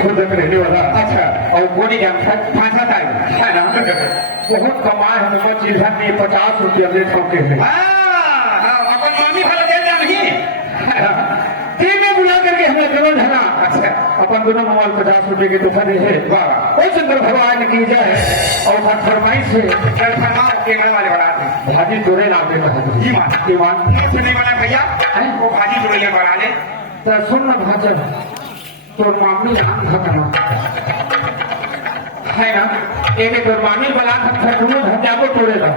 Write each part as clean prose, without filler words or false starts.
खुद रहने वाला अच्छा और गोली फांसा था है ना बहुत कमाए हम लोग चीज में 50 रुपया दे सकते हैं अपन मामी वाला दे दिया नहीं में बुला करके हमें जरूर है ना अच्छा अपन दोनों मोबाइल 50 रुपए के तो फटे है वाह ओ शंकर भगवान की जय और फरमाइश है कल फरमाओ के वाले बनाते भाजी जोड़े ना पे जी मान नहीं बना भैया वो भाजी जोड़े बना ले तो सुन ना भाजन तो मामी नाम खतना है ना एक तो मामी बला था दोनों धंधा को तोड़ेगा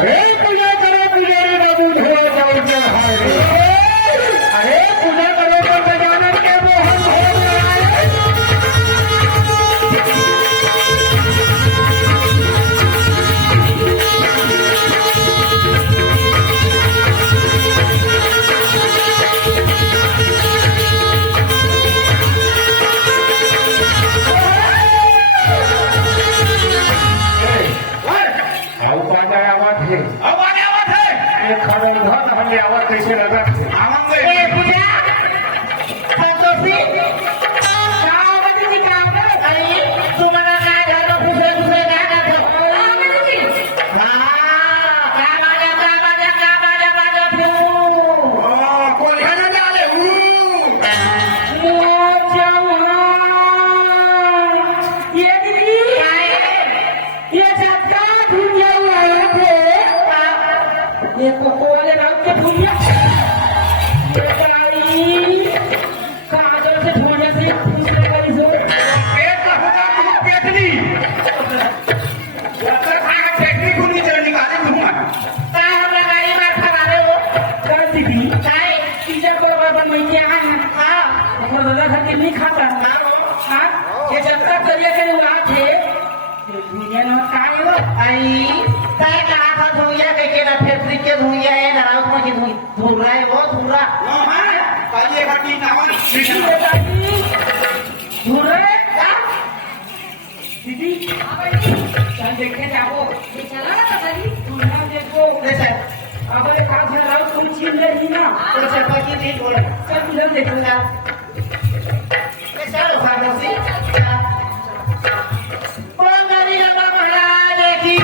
अरे पूजा करो पुजारी बाबू धोआ जाऊंगा अरे पूजा करो तो गजानन के मोहन भोग लगाए आवाज कैसे लगा पूजा संतोषी क्या आवाज निकालता है तुम्हारा काय झालं दुसरे काय करतो माझ्या फिरू कोण ह्याला आले ये दीदी ये जाता दुनिया थे ये कोकोले नाम के दुनिया काजल से ढूंढने से दूसरे वाली जोर पेट का होगा तो पेटनी लक्कर खाएगा पेटनी को नहीं चल निकाले घूमा काय हमरा गाड़ी मार खा रहे हो कर दीदी काय तीजा को बाबा मैया हां हमर दादा था कि नहीं खाता हां ये जब तक करिए के उड़ा थे दुनिया में काय हो आई काय कहा था धुइया के ना फैक्ट्री के धुइया है ना राउत में की धुल रहा है वो धुल रहा पाइए घाटी नाम धुल रहा है क्या दीदी चल देखे जाओ चला ना कभी धुलना देखो कैसे अब एक काम है राउत कोई चीज नहीं ना कैसे बाकी नहीं बोले चल उधर देखूंगा कैसे फार्मेसी कौन गाड़ी लगा महाराज की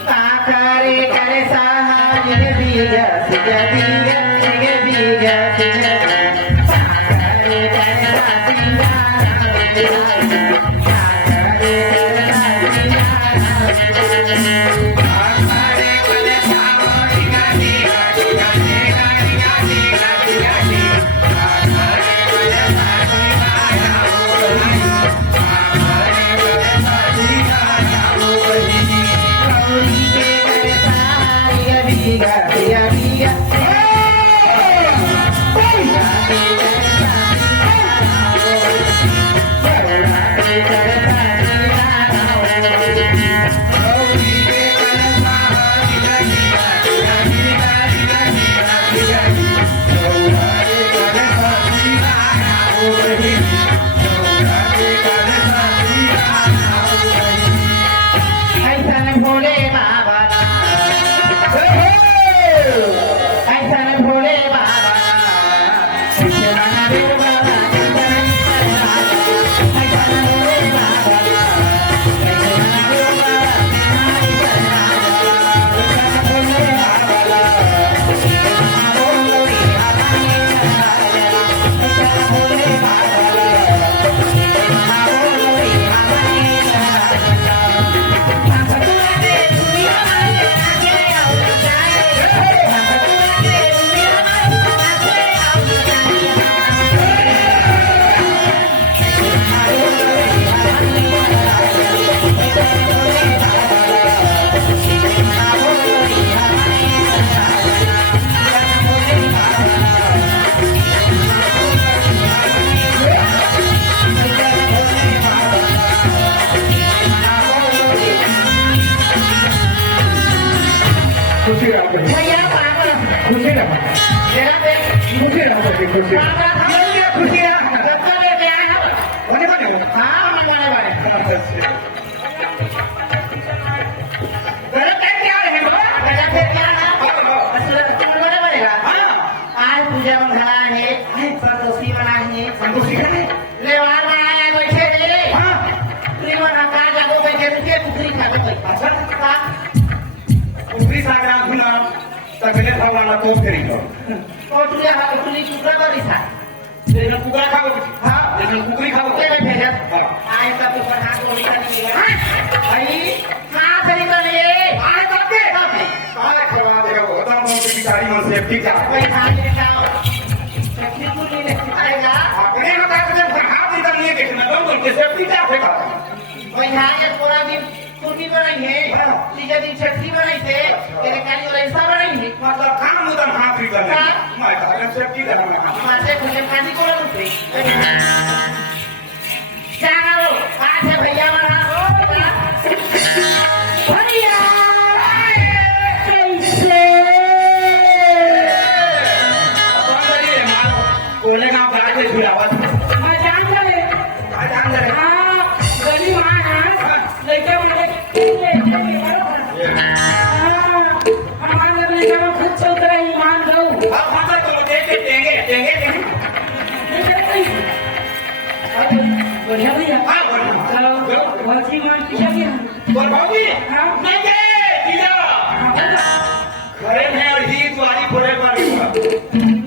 साकारे करे साहा ये बीजा सिगा बीजा सिगा बीजा सिगा साकारे करे साहा साकारे करे भोले बाबा ऐसा भोले बाबा खुशी रहो खुशी रहो खुशी रहो खुशी खुशी होने वाले हो आज पूजा मंगला है संतोषी बना है संतोषी है लेवार बनाया बैठे थे लेवार का जागो बैठे थे कुकरी खा के अच्छा कुकरी सागरा खुला तगले भगवान तो करेगा कोटलिया का कुकरी कुकरा बड़ी था लेकिन कुकरा खाओ हां लेकिन कुकरी खाओ के भेजा आज का ऊपर हाथ को निकाल दिया भाई हां सही कर लिए आज के काय खवा दे वो तो हम की बिचारी मन सेफ्टी का पैसा ले जाओ चटनी को ले आएगा अपने को कहते हैं हाथ इधर नहीं देखना तो बोल के सेफ्टी क्या फेंका पैसा ये पूरा दिन कुर्ती बनाई है तीसरे दिन छठी बनाई थे तेरे काली वाला ऐसा बनाई है मतलब काम उधर हाथ इधर मैं कहा सेफ्टी करना हमारे खुले पानी को लगते चलो आज है भैया बना भैया कैसे कोने का गाड़ी में छुड़ावा मैं जान रहे हाँ गली माँ है लेके हमारे लड़के में खुद चल रहा ईमान दो अब मतलब तो देंगे बढ़िया भैया हाँ बढ़िया बहुत ही मान पीछा गया बोल भाभी हाँ नहीं गए दिया खड़े हैं और ही तुम्हारी पूरे पर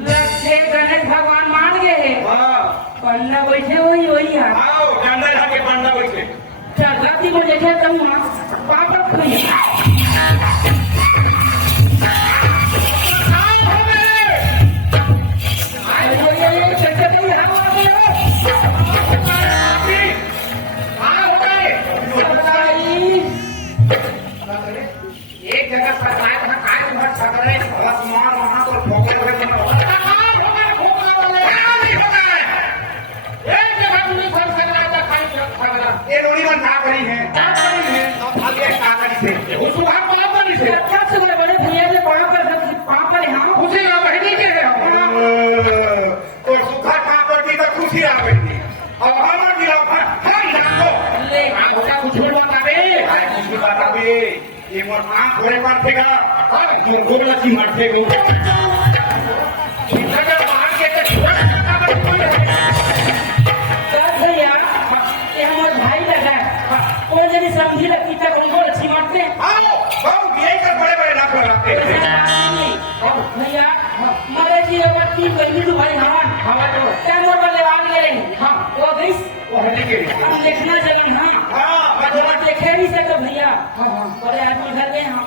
लक्ष्य गणेश भगवान मान गए हाँ पन्ना बैठे वही है आओ डंडा ढाके पन्ना बैठे जाति को देखे तुम पापा खुई एक जगह सरकार का कार्य भर सक रहे आसमान वहां तो ठोके हुए नहीं ये रोनी बन खा करी है आगे कागज से उस सुबह पापा से सबसे बड़े भैया ने बड़ा कर पापा यहाँ खुशी ना बहनी के है तो सुखा पापड़ की तो खुशी आ गई और हमारा भी हम जानो ले आपका कुछ बता दे कुछ बता दे ये मोर आंख भरे मारतेगा मोर गोला की मारतेगा अगर बाहर के तो छोड़ भैया ये हमारे भाई लगा वो जब समझी लगती तक उनको अच्छी मारते आओ हम ये कर बड़े नाक लगाते हैं भैया मारे जी अगर तीन गई तो भाई हवा तो कैमरा वाले आ गए हाँ वो गई वो हल्दी के हम लिखना जगह हाँ तो देखे नहीं सके भैया बड़े आदमी घर गए हम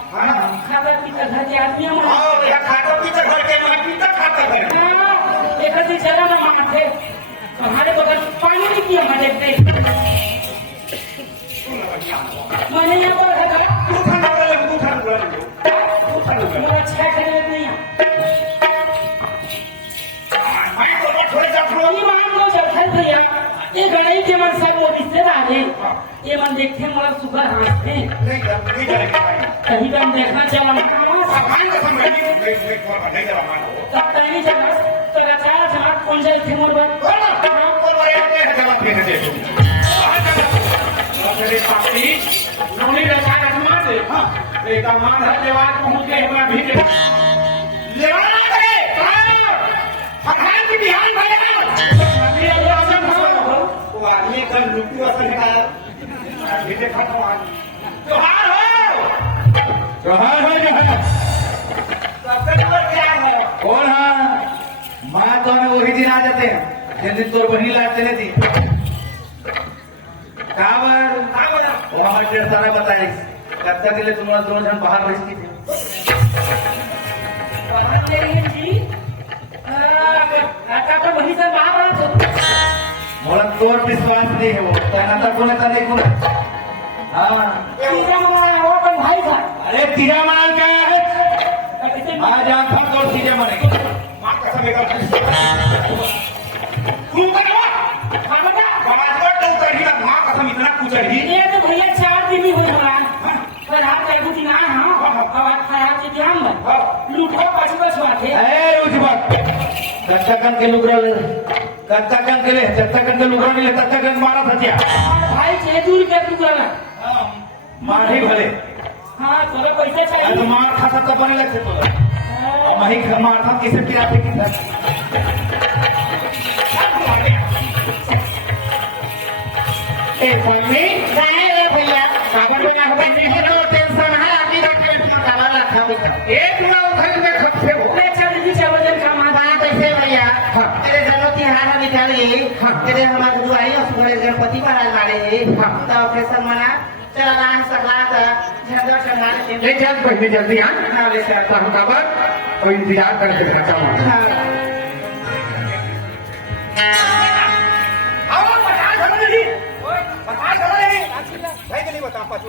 खाता पीता घर के आदमी हम और यह खाता पीता घर के माटी तक खाता है एक दिन चला ना मारते हमारे बगल पानी नहीं किया हमारे पे मैंने यहाँ पर तू खाना वाले तू खाना मेरा अच्छा करे नहीं मैं तो थोड़े सा ये मान लो जब है भैया ये गणई के मन सब वो रिश्तेदार है ये मन देखते मोला सुगर हाथते नहीं करेंगे कहीं का देखना चला सामान का समझ नहीं जरा मानो तब कहीं जब तो अचानक समाज कौन जाए थे मोर बात बोल भाई अपने जवाब देने दे मेरे पापी नौनी का आसमान दे हां एक मान है जवाब पहुंच के हमरा भी लेवाना करे भगवान की बिहान भरे अभी आसन हो वो आदमी कल लुटू असन का भी देखा तो जोहार हो सबसे नंबर क्या है कौन है माँ तो हमें वही दिन आ जाते हैं जिन दिन तोर बही लाट चले थी काबर वहाँ ढेर सारा बताए कब तक के लिए तुम्हारा दोनों जन बाहर रहती थी तो वही से बाहर रहा तो मोला तोर विश्वास नहीं है वो कहना तक बोले था नहीं बोला हाँ तीसरा हमारा वो अपन भाई था अरे तीरा माल का है आज आप हम तो सीधे मरेंगे मां कसम एक तू करवा बता समाज तो करी ना मां कसम इतना कुचड़ी ये तो भैया 4 दिन ही हुए हमारा पर हाथ एक दिन आए हां और खराब के ध्यान में लूटो पछुआ छुआते ए उजबक कच्चाकन के लुगरा ले कच्चाकन के ले कच्चाकन के लुगरा नहीं ले कच्चाकन मारा था क्या भाई 6 दूर के टुकड़ा मार ही भले हाँ थोड़े पैसे आज चाहिए मार खाता तो बने लगते तो अब वही घर मार था किसे पिराते की था ए मम्मी नहीं रे भैया साबर में ना होगा नहीं नो टेंशन है अभी तक के खबर रखा भी एक ना उधर में खत्ते हो ले चल जी चलो जन का बात ऐसे भैया तेरे जनो तिहार निकाली तेरे हमारे दुआई और सुबह गणपति महाराज मारे तो ऑपरेशन मना चला लहान सगळा झंझट संभाळते ले चल पहले जल्दी आ हाँ ले सर तो हम खबर कोई इंतजार करते रहता हूँ हाँ आओ बता समझ नहीं बता समझ नहीं भाई के लिए बता पाचू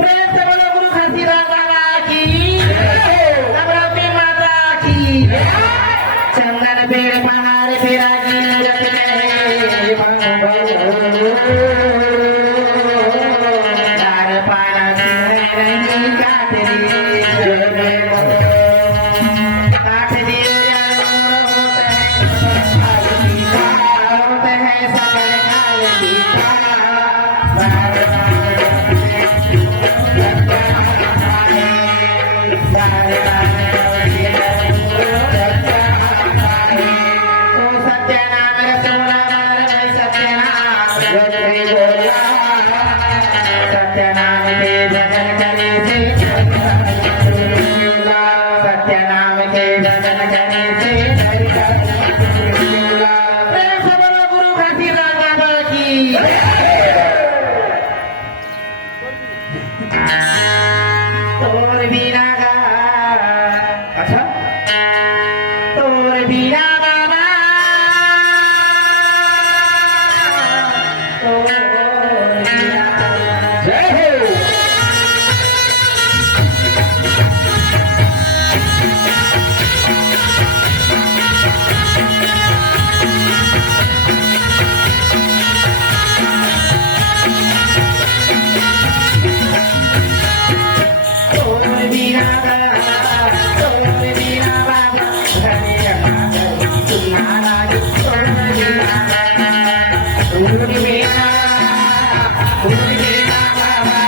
प्रेम से बोलो गुरु घसीदास बाबा की नवरात्रि माता की चंदन पेड़ पहाड़ फेरा की जग में चार पाना नहीं काट दे होते हैं सकल काल की तो सत्यनाम सत्यनाम के भजन करे से सत्यनाम के भजन करे से प्रेम से बोलो गुरु घसीदास बाबा की तोर बिना गा अच्छा तोर बिना बाबा तोर बिना जय हो तोर बिना तोर बिना बाबा हरे माता सुना तोर बिना तोर बिना बाबा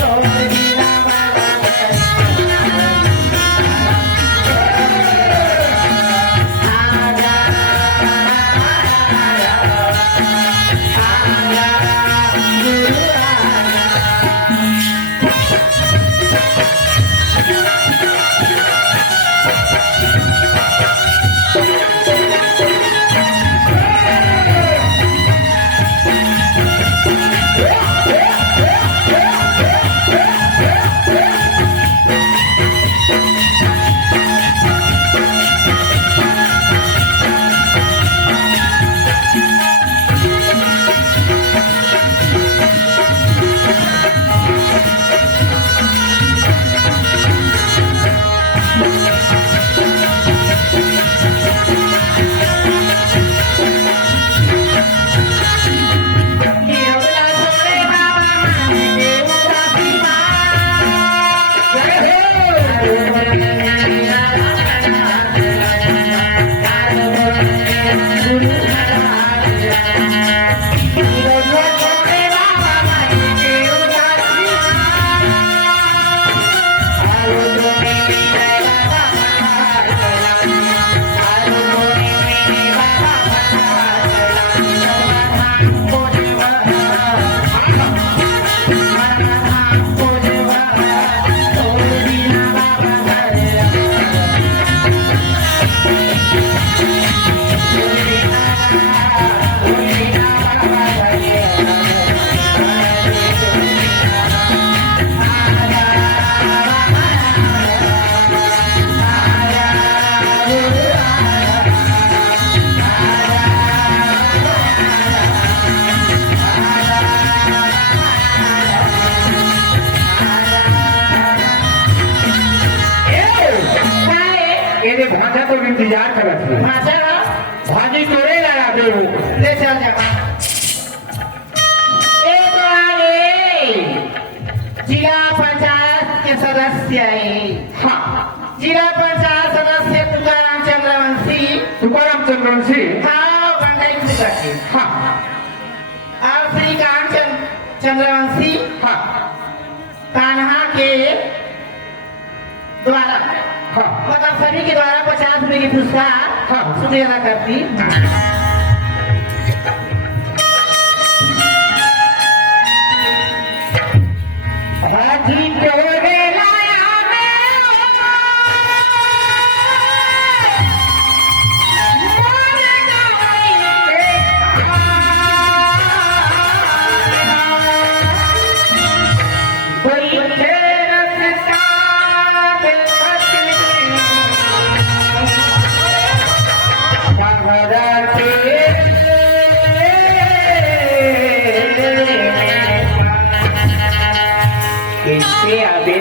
तोर बिना ये भाषा तो इंतजार करत है भाषा भाजी तोड़े लाया दे ले चल जा एक आए जिला पंचायत के सदस्य है हाँ जिला पंचायत सदस्य तुकाराम चंद्रवंशी तुकाराम चंद्रवंशी हाँ बंडाई से करके हाँ और श्री चंद्रवंशी हाँ कान्हा के द्वारा हाँ मतलब सभी के द्वारा 50 रुपए की पुरस्कार हाँ सुनेला करती हाथी तोरे लाया कोई कैसे आवे